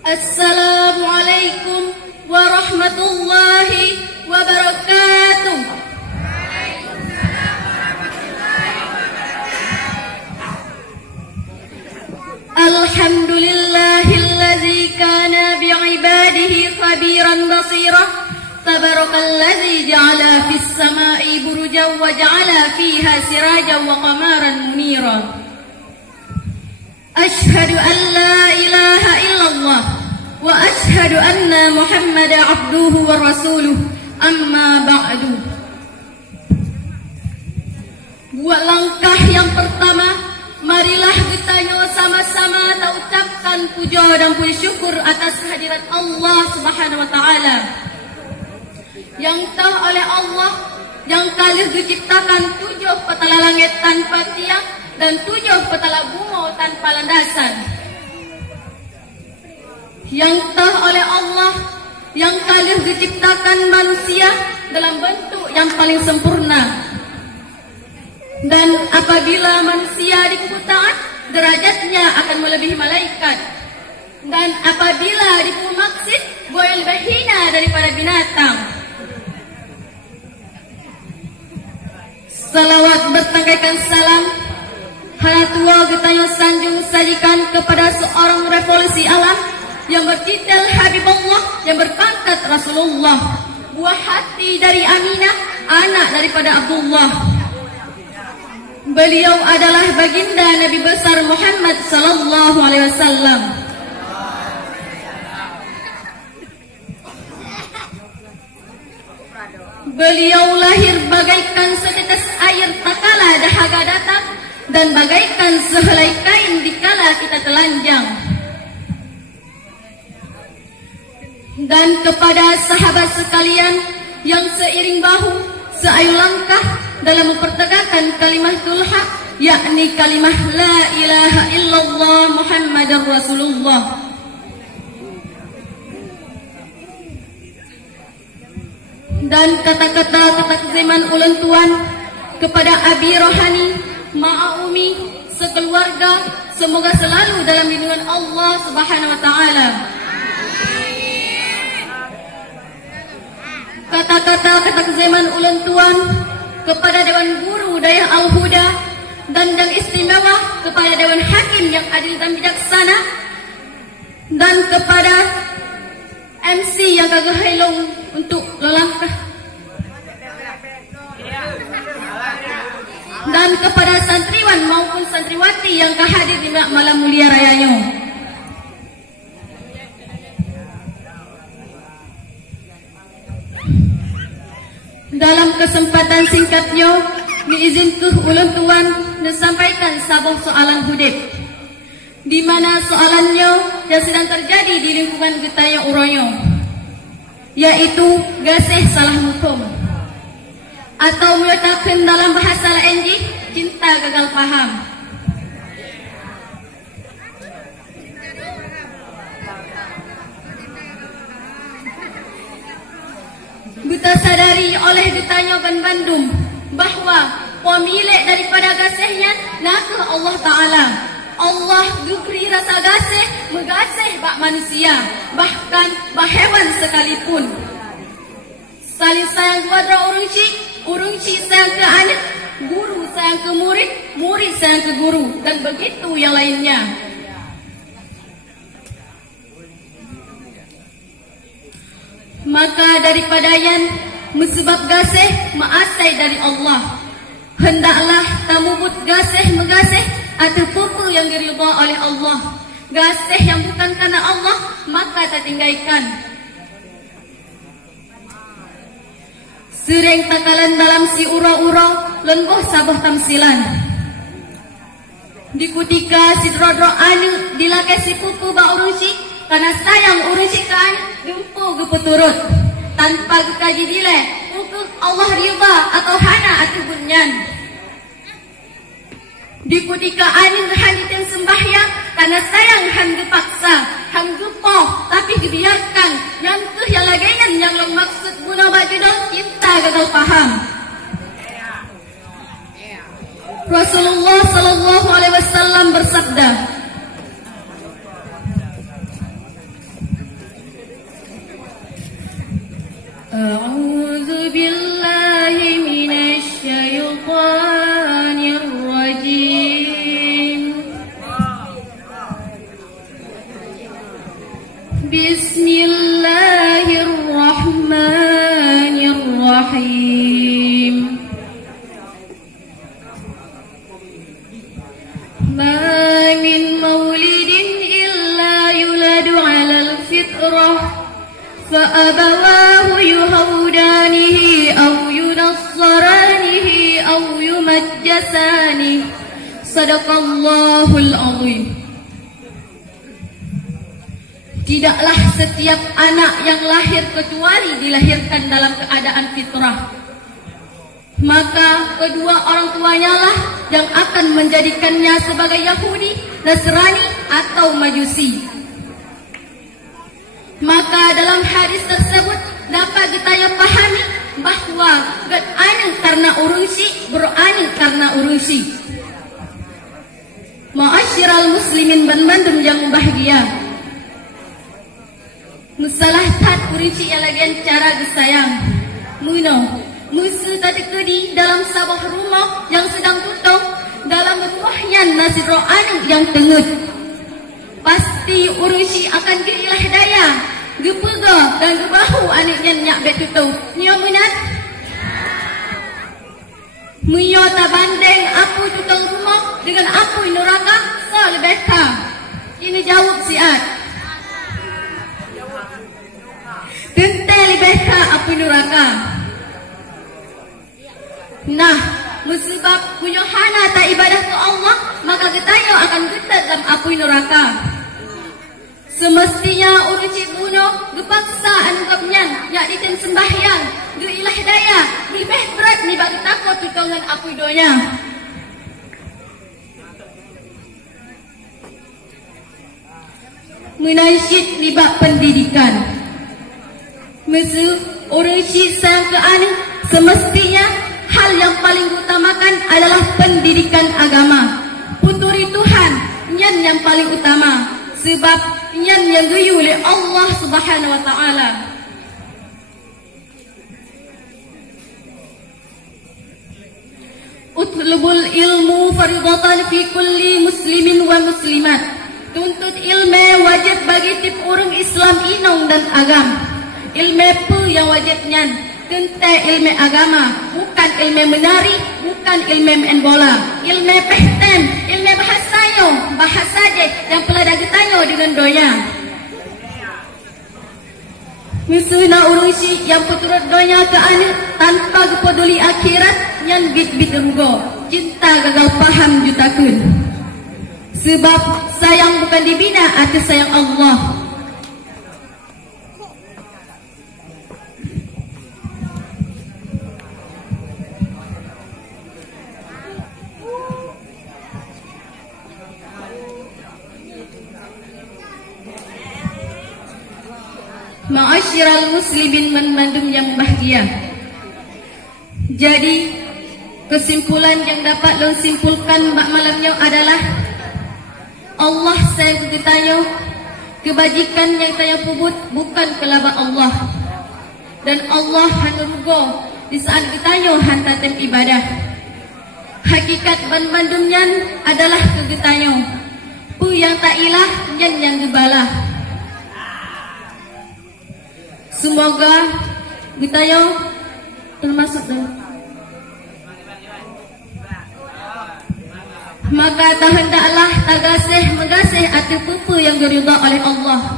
Assalamualaikum warahmatullahi wabarakatuh. Alhamdulillahilladzi kana bi'ibadihi khabiran basira. Tabarakalladzi ja'ala fis sama'i burujan wa ja'ala fiha sirajan wa qamaran munira. Ashhadu an la ilaha illallah wa ashhadu anna Muhammadan abduhu wa rasuluh. Amma ba'du. Buat langkah yang pertama, marilah kita sama-sama ucapkan puja dan puji syukur atas kehadirat Allah Subhanahu wa taala. Yang tahu oleh Allah yang kali diciptakan 7 petala langit tanpa tiang dan 7 petala bumi tanpa landasan. Yang tahu oleh Allah yang kali diciptakan manusia dalam bentuk yang paling sempurna. Dan apabila manusia dipukul tangan, derajatnya akan melebihi malaikat. Dan apabila dipukul maksud, boleh lebih hina daripada binatang. Salawat bertangkaikan salam halatua getanya sanjung sajikan kepada seorang revolusi alam yang bertitel Habibullah, yang berpangkat Rasulullah, buah hati dari Aminah, anak daripada Abdullah. Beliau adalah baginda Nabi besar Muhammad sallallahu alaihi wasallam. Beliau lahir bagaikan setetes air tatkala dahaga datang dan bagaikan sehelai kain dikala kita telanjang. Dan kepada sahabat sekalian yang seiring bahu seayu langkah dalam mempertegakkan kalimatul haq, yakni kalimah la ilaha illallah Muhammadar Rasulullah. Dan kata-kata keziman ulun tuan kepada Abi Rohani, Ma'a Umi, sekeluarga, semoga selalu dalam lindungan Allah Subhanahu wa taala. Kata-kata keziman ulun tuan kepada Dewan Guru Dayah Al-Huda dan yang istimewa kepada Dewan Hakim yang adil dan bijaksana, dan kepada MC yang kagak helong untuk lelangkah, dan kepada santriwan maupun santriwati yang hadir di malam mulia rayanya. Dalam kesempatan singkatnya, diizinkan ulun tuan disampaikan sebuah soalan hudib, di mana soalannya yang sedang terjadi di lingkungan kita yang uronya, yaitu gasih salah hukum, atau menyatakan dalam bahasa lain cinta gagal paham. Kita sadari oleh ditanya Ban Bandung bahwa pemilik daripada gasihnya nakah Allah Ta'ala. Allah diberi rasa gasih, menggasih bak manusia, bahkan bak hewan sekalipun. Saling sayang kepada urung cik sayang ke anak, guru sayang ke murid, murid sayang ke guru, dan begitu yang lainnya. Maka daripada yang mesebab gasih maasai dari Allah, hendaklah tamu but gasih menggasih atau pupuk yang diridha oleh Allah. Gasih yang bukan karena Allah maka tertinggalkan. Sering takalan dalam si ura-ura lengoh sabah tamsilan. Di kutika si drodro anu dilakai si pupu ba urusi, karena sayang urusi kan gempu gepeturut tanpa kaji dile untuk Allah riba atau hana atau bunyan. Di kutika anu hanitin sembahyang karena sayang han gepaksa, han gepoh tapi dibiarkan yang yang lagayan yang long maksud guna baju dong cinta gagal paham. Rasulullah sallallahu alaihi wasallam bersabda, من مولد إلا يولد على الفطرة فأبواه يهودانه أو ينصرانه أو يمجسانه صدق الله العظيم. Tidaklah setiap anak yang lahir kecuali dilahirkan dalam keadaan fitrah. Maka kedua orang tuanya lah yang akan menjadikannya sebagai Yahudi, Nasrani atau Majusi. Maka dalam hadis tersebut dapat kita pahami bahawa berani karena urusi, berani karena urusi. Ma'asyiral muslimin bandum yang bahagia. Musalah tat urinci yang lagian cara disayang. Muno, musuh tadi kedi dalam sebuah rumah yang sedang tutup, dalam rumahnya nasi ro'an yang tengut. Pasti urinci akan geilah daya, gepega dan gebahu anaknya nyak betutup. Nyo minat? Muyo tak banding aku tukang rumah dengan aku neraka, so lebih tak. Ini jawab siat. Genteli beka api neraka. Nah, musibah punya hana tak ibadah ke Allah, maka getayo akan getat dalam api neraka. Semestinya uruci bunuh, gepaksa anggapnya, yak diken sembahyang, geilah daya, lebih berat ni bagi takut tutongan api donya. Menasyid libak pendidikan. Musuh orang sayang ke anak, semestinya hal yang paling utamakan adalah pendidikan agama. Puturi Tuhan nyan yang paling utama, sebab nyan yang geyu oleh Allah Subhanahu wa taala. Utlubul ilmu fardatan fi kulli muslimin wa muslimat. Tuntut ilmu wajib bagi tiap orang Islam inong dan agam. Ilmu apa yang wajibnya? Tentang ilmu agama, bukan ilmu menari, bukan ilmu main bola. Ilmu pehtem, ilmu bahasa je yang pelada getanyo dengan doya. Misalnya urusi yang peturut doya ke anak tanpa kepeduli akhirat, yang bit-bit rugo, cinta gagal paham jutakun. Sebab sayang bukan dibina atas sayang Allah. Ma'asyiral muslimin mandum yang bahagia. Jadi kesimpulan yang dapat long simpulkan malamnya adalah Allah sayang kita, kebajikan yang saya pubut bukan kelaba Allah, dan Allah hanya rugo di saat kita hantatem ibadah. Hakikat bandumnya adalah kegetanyo, pu yang tak ilah nyan yang gebalah. Semoga kita termasuk dalam. Maka tak hendaklah tagasih megasih atau pupu yang diridha oleh Allah.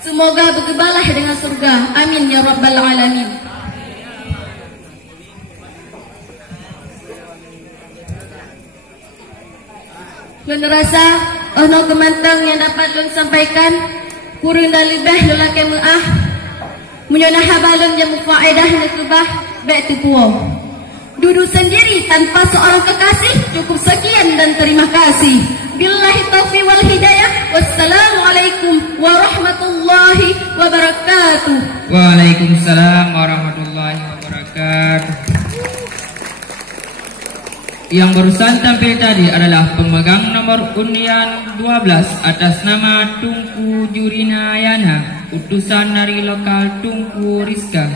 Semoga bergebalah dengan surga. Amin ya rabbal alamin. Lun rasa ono kemantang yang dapat lun sampaikan. Kurang dan lebih lelaki mu'ah menyonah habalun yang mufaedah nekubah baik tipuau. Duduk sendiri tanpa seorang kekasih, cukup sekian dan terima kasih. Billahi taufiq wal hidayah. Wassalamualaikum warahmatullahi wabarakatuh. Waalaikumsalam warahmatullahi wabarakatuh. Yang barusan tampil tadi adalah pemegang nomor undian 12 atas nama Tunku Jurina Yana, utusan dari lokal Tunku Rizka.